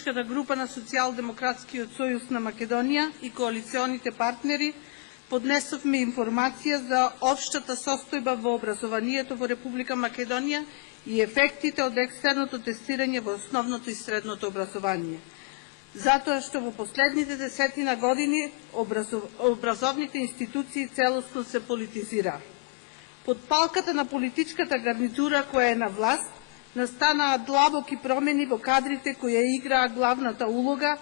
Политичката група на Социјалдемократскиот сојуз на Македонија и коалиционите партнери поднесовме информација за општата состојба во образованието во Република Македонија и ефектите од екстерното тестирање во основното и средното образование. Затоа што во последните десетина години образовните институции целосно се политизираа. Под палката на политичката гарнитура која е на власт, настанаа длабоки промени во кадрите кои играа главната улога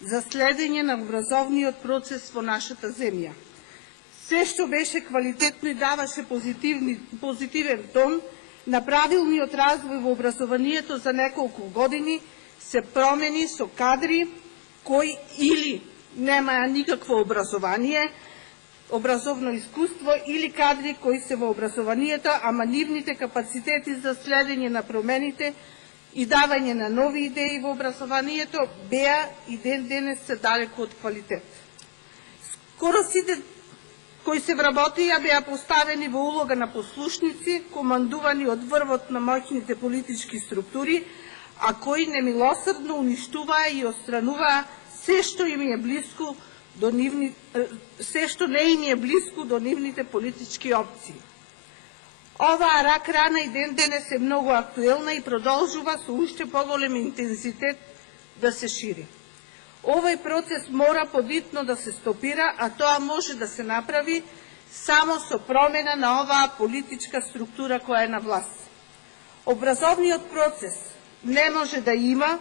за следење на образовниот процес во нашата земја. Се што беше квалитетно и даваше позитивен тон на правилниот развој во образованието за неколку години се промени со кадри кои или немаа никакво образовно искуство или кадри кои се во образованието, ама нивните капацитети за следење на промените и давање на нови идеи во образованието беа и ден денес се далеку од квалитет. Скоро сите кои се вработија беа поставени во улога на послушници, командувани од врвот на моќните политички структури, а кои немилосрдно уништуваа и отстрануваа се што им е блиско се што не им е блиско до нивните политички опции. Оваа рак рана и ден денес е многу актуелна и продолжува со уште поголем интензитет да се шири. Овој процес мора подитно да се стопира, а тоа може да се направи само со промена на оваа политичка структура која е на власт. Образовниот процес не може да има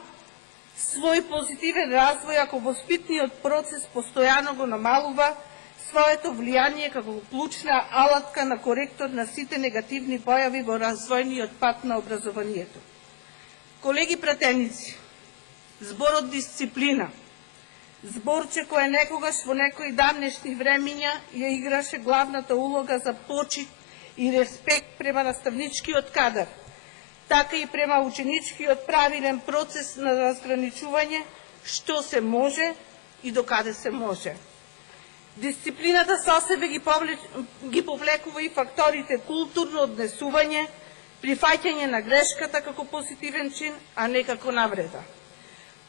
свој позитивен развој ако воспитниот процес постојано го намалува своето влијание како клучна алатка на коректор на сите негативни појави во развојниот пат на образованието. Колеги пратеници, зборот дисциплина, зборче кое некогаш во некои давнешни времиња ја играше главната улога за почит и респект према наставничкиот кадар, така и према ученичкиот правилен процес на разграничување што се може и докаде се може. Дисциплината со себе ги повлекува и факторите културно однесување, прифаќање на грешката како позитивен чин, а не како навреда.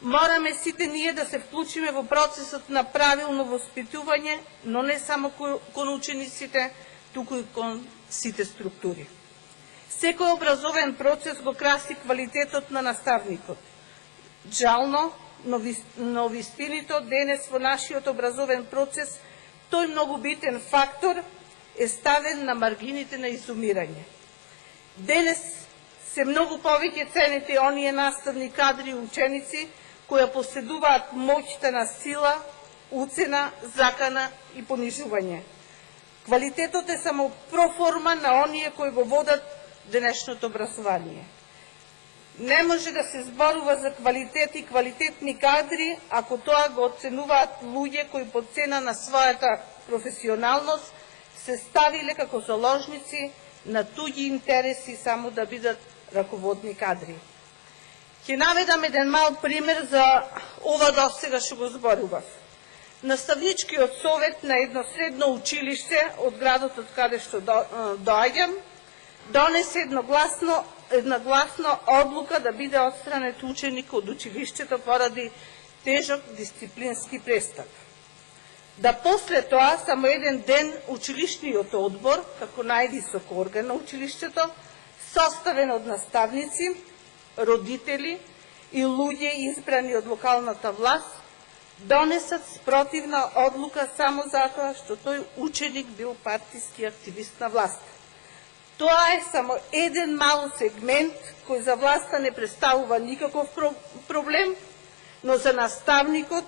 Мораме сите ние да се вклучиме во процесот на правилно воспитување, но не само кон учениците, туку и кон сите структури. Секој образовен процес го краси квалитетот на наставникот. Жално, но вистинито денес во нашиот образовен процес тој многу битен фактор е ставен на маргините на изумирање. Денес се многу повеќе цените оние наставни кадри и ученици кои поседуваат моќта на сила, уцена, закана и понижување. Квалитетот е само проформа на оние кои го водат денешното образование. Не може да се зборува за квалитет и квалитетни кадри ако тоа го оценуваат луѓе кои по цена на својата професионалност се ставиле како заложници на туѓи интереси само да бидат раководни кадри. Ќе наведам еден мал пример за ова досега што го зборував. Наставничкиот совет на едно средно училиште од градот од каде што доаѓам донесе едногласно одлука да биде отстранет ученик од училиштето поради тежок дисциплински престап. Да после тоа, само еден ден, училишниот одбор, како највисок орган на училиштето, составен од наставници, родители и луѓе избрани од локалната власт, донесат спротивна одлука само затоа што тој ученик бил партиски активист на власт. Тоа е само еден мал сегмент кој за власта не представува никаков проблем, но за наставникот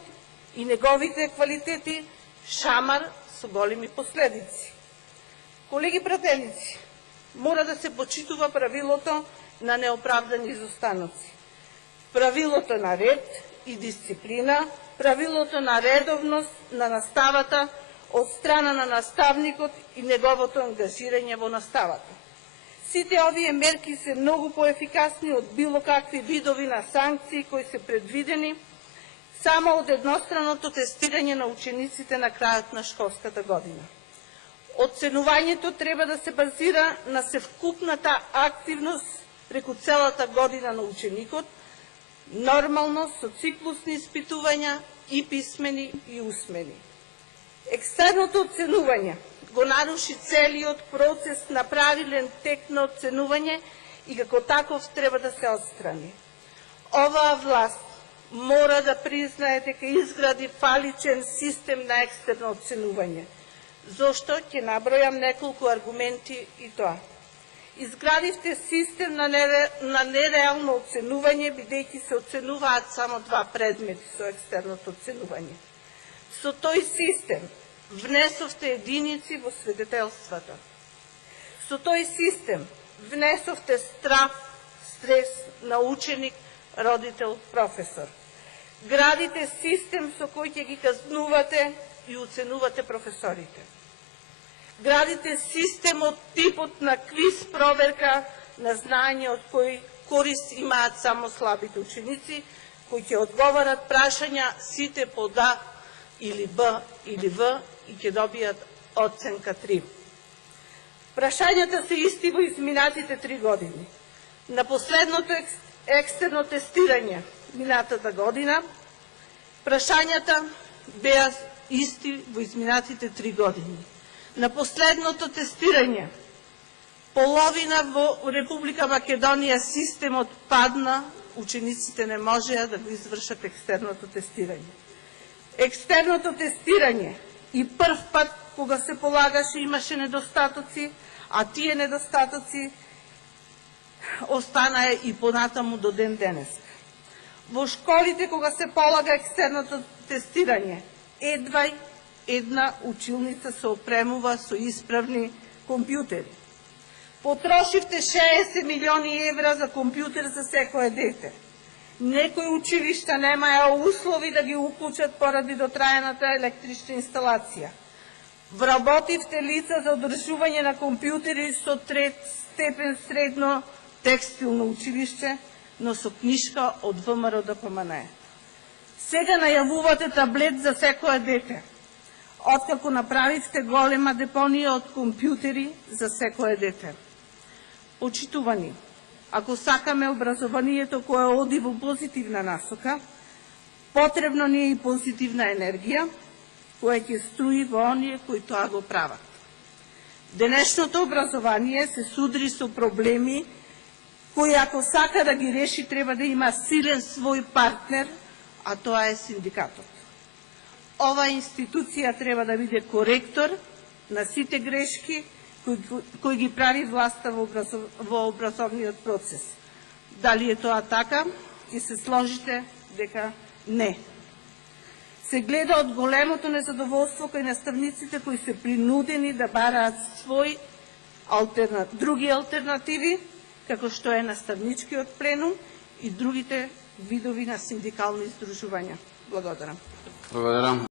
и неговите квалитети шамар со големи последици. Колеги пратеници, мора да се почитува правилото на неоправдани изостаноци. Правилото на ред и дисциплина, правилото на редовност на наставата од страна на наставникот и неговото ангажирање во наставата. Сите овие мерки се многу поефикасни од било какви видови на санкции кои се предвидени само од едностранното тестирање на учениците на крајот на школската година. Оценувањето треба да се базира на севкупната активност преку целата година на ученикот, нормално со циклусни испитувања и писмени и усмени. Екстерното оценување го наруши целиот процес на правилен тек на оценување и како таков треба да се отстрани. Оваа власт мора да признае дека изгради фаличен систем на екстерно оценување. Зошто? Ќе набројам неколку аргументи и тоа. Изградивте систем на нереално оценување, бидејќи се оценуваат само 2 предмети со екстерното оценување. Со тој систем внесовте единици во свидетелствата. Со тој систем внесовте страв, стрес на ученик, родител, професор. Градите систем со кој ќе ги казнувате и оценувате професорите. Градите систем од типот на квиз проверка на знаење од кој корист имаат само слабите ученици, кои ќе одговарат прашања сите по да или Б или В и ќе добијат оценка 3. Прашањата се исти во изминатите 3 години. На последното екстерно тестирање минатата година, прашањата беа исти во изминатите 3 години. На последното тестирање, половина во Република Македонија системот падна, учениците не можеа да го извршат екстерното тестирање. Екстерното тестирање и прв пат кога се полагаше имаше недостатоци, а тие недостатоци останаа и понатаму до ден денес. Во школите кога се полага екстерното тестирање, едва една училница се опремува со исправни компјутери. Потрошивте 60 милиони евра за компјутер за секое дете. Некои училишта немаја услови да ги уклучат поради дотрајаната електрична инсталација. Вработивте лица за одржување на компјутери со 3 степен средно текстилно училиште, но со книшка од ВМРО ДПМНЕ. Сега најавувате таблет за секое дете, откако направивте голема депонија од компјутери за секое дете. Почитувани, ако сакаме образованието кое оди во позитивна насока, потребно ни е и позитивна енергија, која ќе струи во оние кои тоа го прават. Денешното образование се судри со проблеми кои ако сака да ги реши треба да има силен свој партнер, а тоа е синдикатот. Ова институција треба да биде коректор на сите грешки кои ги прави власта во образовниот процес. Дали е тоа така? Ќе се сложите дека не. Се гледа од големото незадоволство кај наставниците кои се принудени да бараат свои други алтернативи, како што е наставничкиот пленум и другите видови на синдикални издружувања. Благодарам.